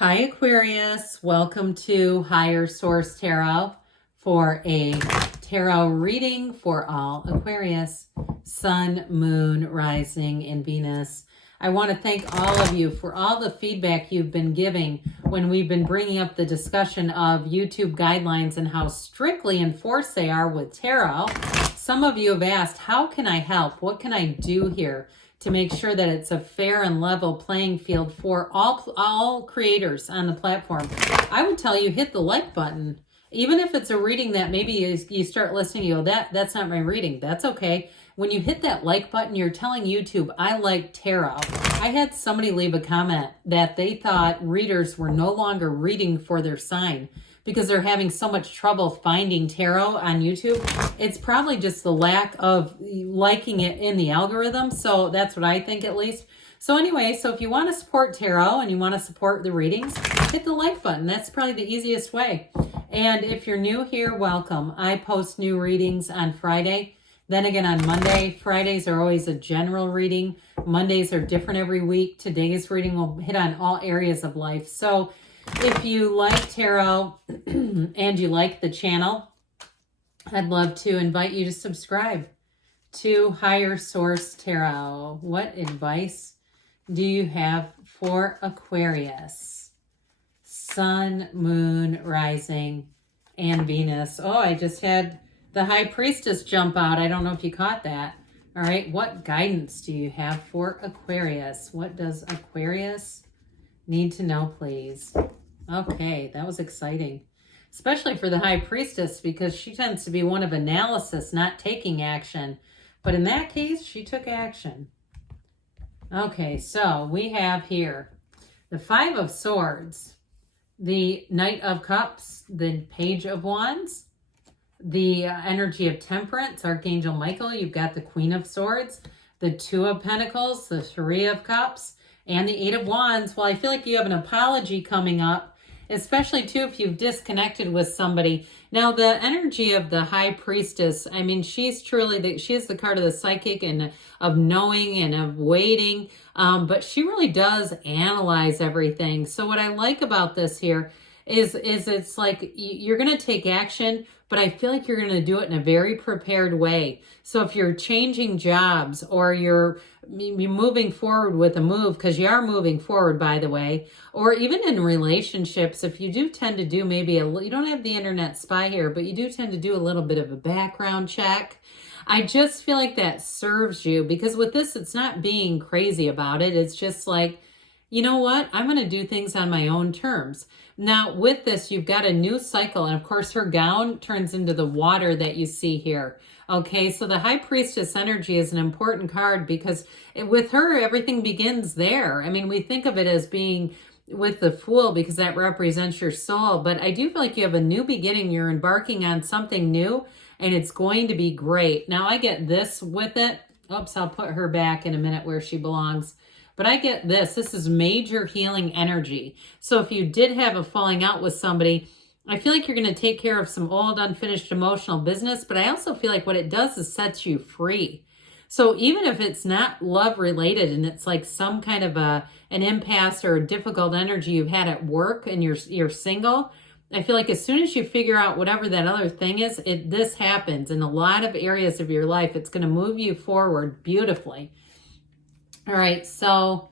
Hi Aquarius, welcome to Higher Source Tarot for a tarot reading for all Aquarius, Sun, Moon, Rising, and Venus. I want to thank all of you for all the feedback you've been giving when we've been bringing up the discussion of YouTube guidelines and how strictly enforced they are with tarot. Some of you have asked, how can I help? What can I do here to make sure that it's a fair and level playing field for all creators on the platform? I would tell you, hit the like button. Even if it's a reading that maybe you start listening, you go, that's not my reading. That's okay. When you hit that like button, you're telling YouTube, I like tarot. I had somebody leave a comment that they thought readers were no longer reading for their sign because they're having so much trouble finding tarot on YouTube. It's probably just the lack of liking it in the algorithm. So that's what I think, at least. So anyway, so if you want to support tarot and you want to support the readings, hit the like button. That's probably the easiest way. And if you're new here, welcome. I post new readings on Friday. Then again on Monday. Fridays are always a general reading. Mondays are different every week. Today's reading will hit on all areas of life. So if you like tarot and you like the channel, I'd love to invite you to subscribe to Higher Source Tarot. What advice do you have for Aquarius? Sun, Moon, Rising, and Venus. Oh, I just had the High Priestess jump out. I don't know if you caught that. All right, what guidance do you have for Aquarius? What does Aquarius need to know, please? Okay, that was exciting. Especially for the High Priestess, because she tends to be one of analysis, not taking action. But in that case, she took action. Okay, so we have here the Five of Swords, the Knight of Cups, the Page of Wands, the energy of Temperance, Archangel Michael. You've got the Queen of Swords, the Two of Pentacles, the Three of Cups, and the Eight of Wands. Well, I feel like you have an apology coming up, especially too if you've disconnected with somebody. Now, the energy of the High Priestess, I mean, she's truly, she is the card of the psychic and of knowing and of waiting, but she really does analyze everything. So what I like about this here is it's like you're going to take action, but I feel like you're going to do it in a very prepared way. So if you're changing jobs or you're moving forward with a move, because you are moving forward, by the way, or even in relationships, if you do tend to do maybe you don't have the internet spy here, but you do tend to do a little bit of a background check. I just feel like that serves you, because with this, it's not being crazy about it. It's just like, you know what? I'm going to do things on my own terms. Now, with this, you've got a new cycle. And of course, her gown turns into the water that you see here. Okay, so the High Priestess energy is an important card because with her, everything begins there. I mean, we think of it as being with the Fool because that represents your soul. But I do feel like you have a new beginning. You're embarking on something new, and it's going to be great. Now, I get this with it. Oops, I'll put her back in a minute where she belongs. But I get this. This is major healing energy. So if you did have a falling out with somebody, I feel like you're going to take care of some old unfinished emotional business. But I also feel like what it does is sets you free. So even if it's not love related and it's like some kind of an impasse or a difficult energy you've had at work and you're single, I feel like as soon as you figure out whatever that other thing is, this happens in a lot of areas of your life. It's going to move you forward beautifully. All right, so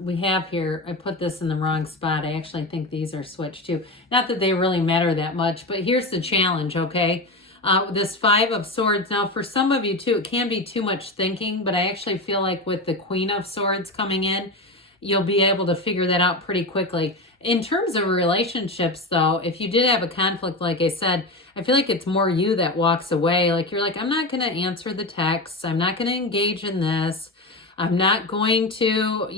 we have here, I put this in the wrong spot. I actually think these are switched too. Not that they really matter that much, but here's the challenge, okay? This Five of Swords. Now, for some of you too, it can be too much thinking, but I actually feel like with the Queen of Swords coming in, you'll be able to figure that out pretty quickly. In terms of relationships, though, if you did have a conflict, like I said, I feel like it's more you that walks away. Like you're like, I'm not going to answer the texts. I'm not going to engage in this. I'm not going to,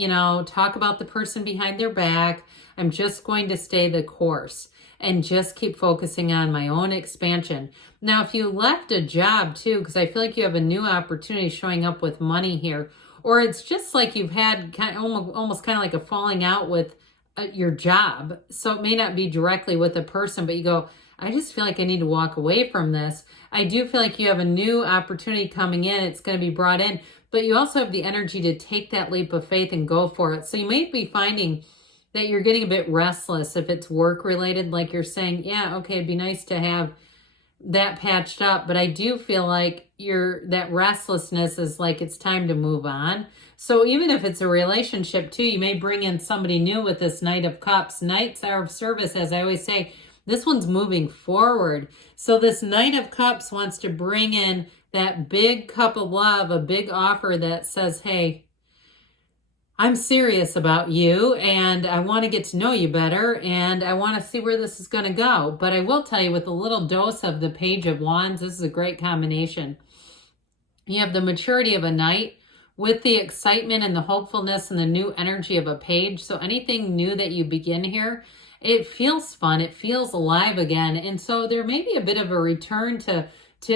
talk about the person behind their back. I'm just going to stay the course and just keep focusing on my own expansion. Now, if you left a job too, because I feel like you have a new opportunity showing up with money here, or it's just like you've had almost kind of like a falling out with your job. So it may not be directly with a person, but you go, I just feel like I need to walk away from this. I do feel like you have a new opportunity coming in. It's going to be brought in, but you also have the energy to take that leap of faith and go for it. So you may be finding that you're getting a bit restless if it's work related, like you're saying, yeah, okay, it'd be nice to have that patched up, but I do feel like that restlessness is like it's time to move on. So even if it's a relationship too, you may bring in somebody new with this Knight of Cups. Knights are of service, as I always say. This one's moving forward. So this Knight of Cups wants to bring in that big cup of love, a big offer that says, hey, I'm serious about you and I want to get to know you better and I want to see where this is going to go. But I will tell you, with a little dose of the Page of Wands, this is a great combination. You have the maturity of a knight with the excitement and the hopefulness and the new energy of a page. So anything new that you begin here, it feels fun. It feels alive again. And so there may be a bit of a return to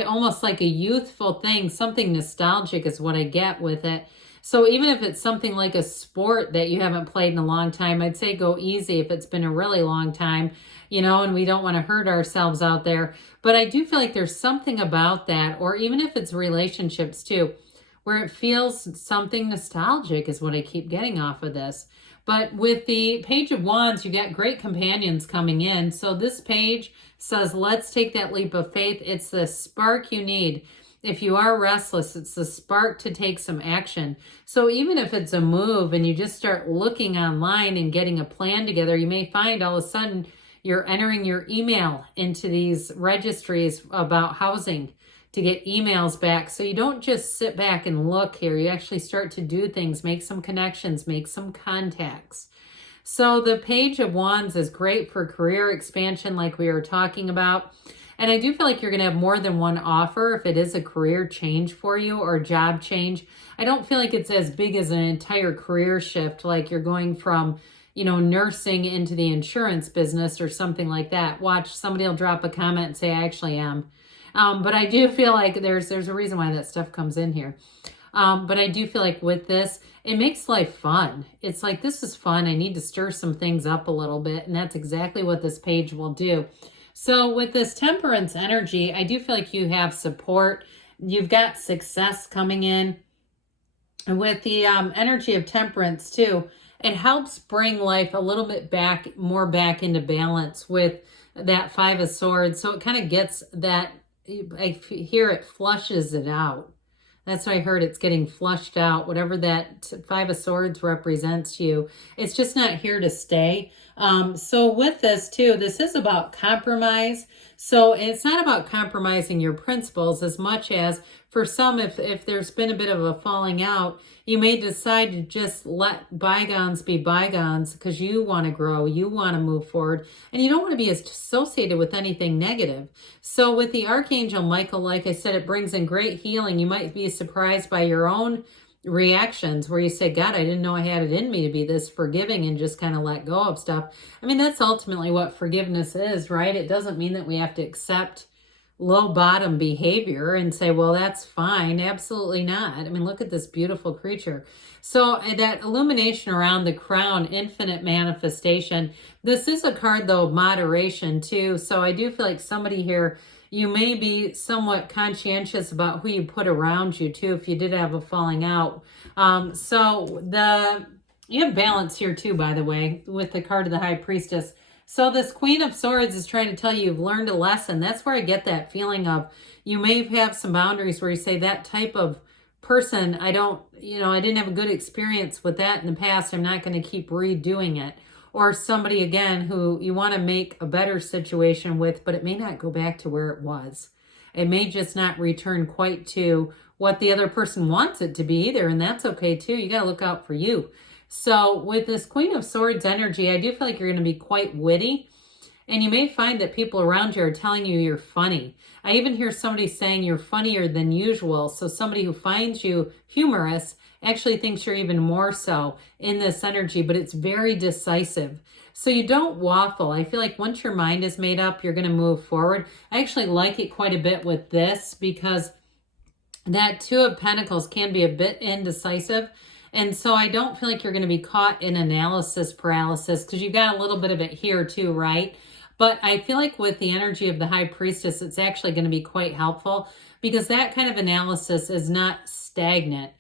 almost like a youthful thing. Something nostalgic is what I get with it. So even if it's something like a sport that you haven't played in a long time, I'd say go easy if it's been a really long time, and we don't want to hurt ourselves out there. But I do feel like there's something about that, or even if it's relationships too, where it feels something nostalgic is what I keep getting off of this. But with the Page of Wands, you get great companions coming in. So this page says, let's take that leap of faith. It's the spark you need. If you are restless, it's the spark to take some action. So even if it's a move and you just start looking online and getting a plan together, you may find all of a sudden you're entering your email into these registries about housing to get emails back. So you don't just sit back and look here. You actually start to do things, make some connections, make some contacts. So the Page of Wands is great for career expansion like we were talking about. And I do feel like you're going to have more than one offer if it is a career change for you or job change. I don't feel like it's as big as an entire career shift, like you're going from, nursing into the insurance business or something like that. Watch, somebody will drop a comment and say, I actually am. But I do feel like there's a reason why that stuff comes in here. But I do feel like with this, it makes life fun. It's like, this is fun. I need to stir some things up a little bit. And that's exactly what this page will do. So with this Temperance energy, I do feel like you have support. You've got success coming in. And with the energy of Temperance too, it helps bring life a little bit more back into balance with that Five of Swords. So it kind of gets that, I hear it flushes it out. That's what I heard. It's getting flushed out. Whatever that Five of Swords represents to you, it's just not here to stay. So with this too, this is about compromise. So it's not about compromising your principles as much as for some, if there's been a bit of a falling out, you may decide to just let bygones be bygones because you want to grow, you want to move forward, and you don't want to be associated with anything negative. So with the Archangel Michael, like I said, it brings in great healing. You might be surprised by your own reactions where you say, God, I didn't know I had it in me to be this forgiving and just kind of let go of stuff. I mean, that's ultimately what forgiveness is, right? It doesn't mean that we have to accept low bottom behavior and say, well, that's fine. Absolutely not. I mean, look at this beautiful creature. So that illumination around the crown, infinite manifestation. This is a card though, of moderation too. So I do feel like somebody here, you may be somewhat conscientious about who you put around you too, if you did have a falling out. You have balance here too, by the way, with the card of the High Priestess. So this Queen of Swords is trying to tell you you've learned a lesson. That's where I get that feeling of you may have some boundaries where you say that type of person, I didn't have a good experience with that in the past. I'm not going to keep redoing it. Or somebody, again, who you want to make a better situation with, but it may not go back to where it was. It may just not return quite to what the other person wants it to be either, and that's okay too. You got to look out for you. So with this Queen of Swords energy, I do feel like you're going to be quite witty, and you may find that people around you are telling you you're funny. I even hear somebody saying you're funnier than usual. So somebody who finds you humorous actually thinks you're even more so in this energy, but it's very decisive. So you don't waffle. I feel like once your mind is made up, you're going to move forward. I actually like it quite a bit with this because that Two of Pentacles can be a bit indecisive. And so I don't feel like you're going to be caught in analysis paralysis because you've got a little bit of it here too, right? But I feel like with the energy of the High Priestess, it's actually going to be quite helpful because that kind of analysis is not stagnant.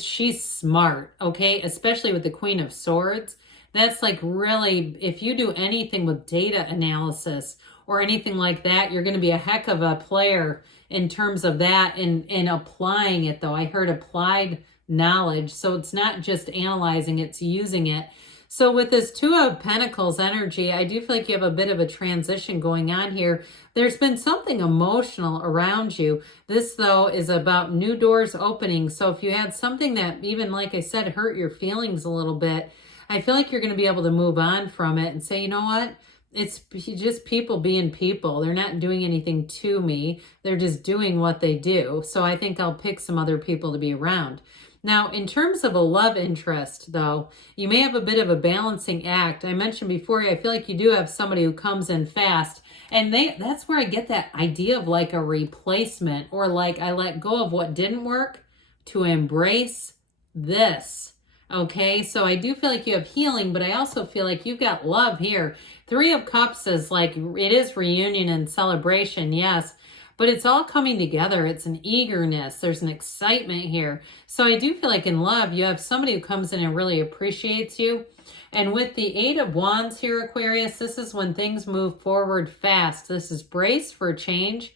She's smart, okay? Especially with the Queen of Swords. That's like really, if you do anything with data analysis or anything like that, you're going to be a heck of a player in terms of that and applying it, though. I heard applied knowledge. So it's not just analyzing, it's using it. So with this Two of Pentacles energy, I do feel like you have a bit of a transition going on here. There's been something emotional around you. This, though, is about new doors opening. So if you had something that even, like I said, hurt your feelings a little bit, I feel like you're going to be able to move on from it and say, you know what? It's just people being people. They're not doing anything to me. They're just doing what they do. So I think I'll pick some other people to be around. Now, in terms of a love interest, though, you may have a bit of a balancing act. I mentioned before, I feel like you do have somebody who comes in fast, and that's where I get that idea of like a replacement, or like I let go of what didn't work to embrace this. Okay, so I do feel like you have healing, but I also feel like you've got love here. Three of Cups is like, it is reunion and celebration, yes, but it's all coming together. It's an eagerness. There's an excitement here. So I do feel like in love, you have somebody who comes in and really appreciates you. And with the Eight of Wands here, Aquarius, this is when things move forward fast. This is brace for change,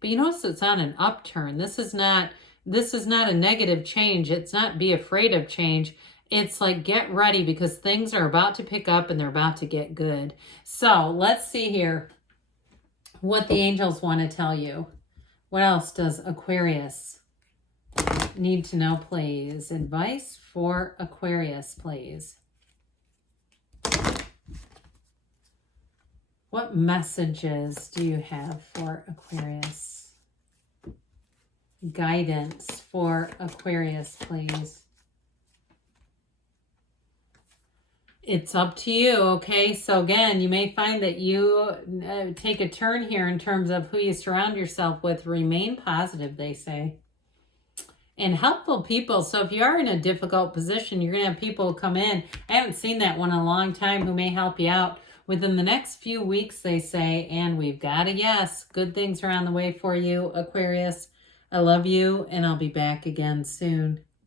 but you notice it's on an upturn. This is not a negative change. It's not be afraid of change. It's like get ready because things are about to pick up and they're about to get good. So let's see here what the angels want to tell you. What else does Aquarius need to know, please? Advice for Aquarius, please. What messages do you have for Aquarius? Guidance for Aquarius, please. It's up to you, okay? So again, you may find that you take a turn here in terms of who you surround yourself with. Remain positive, they say. And helpful people. So if you are in a difficult position, you're going to have people come in. I haven't seen that one in a long time who may help you out within the next few weeks, they say. And we've got a yes. Good things are on the way for you, Aquarius. I love you, and I'll be back again soon.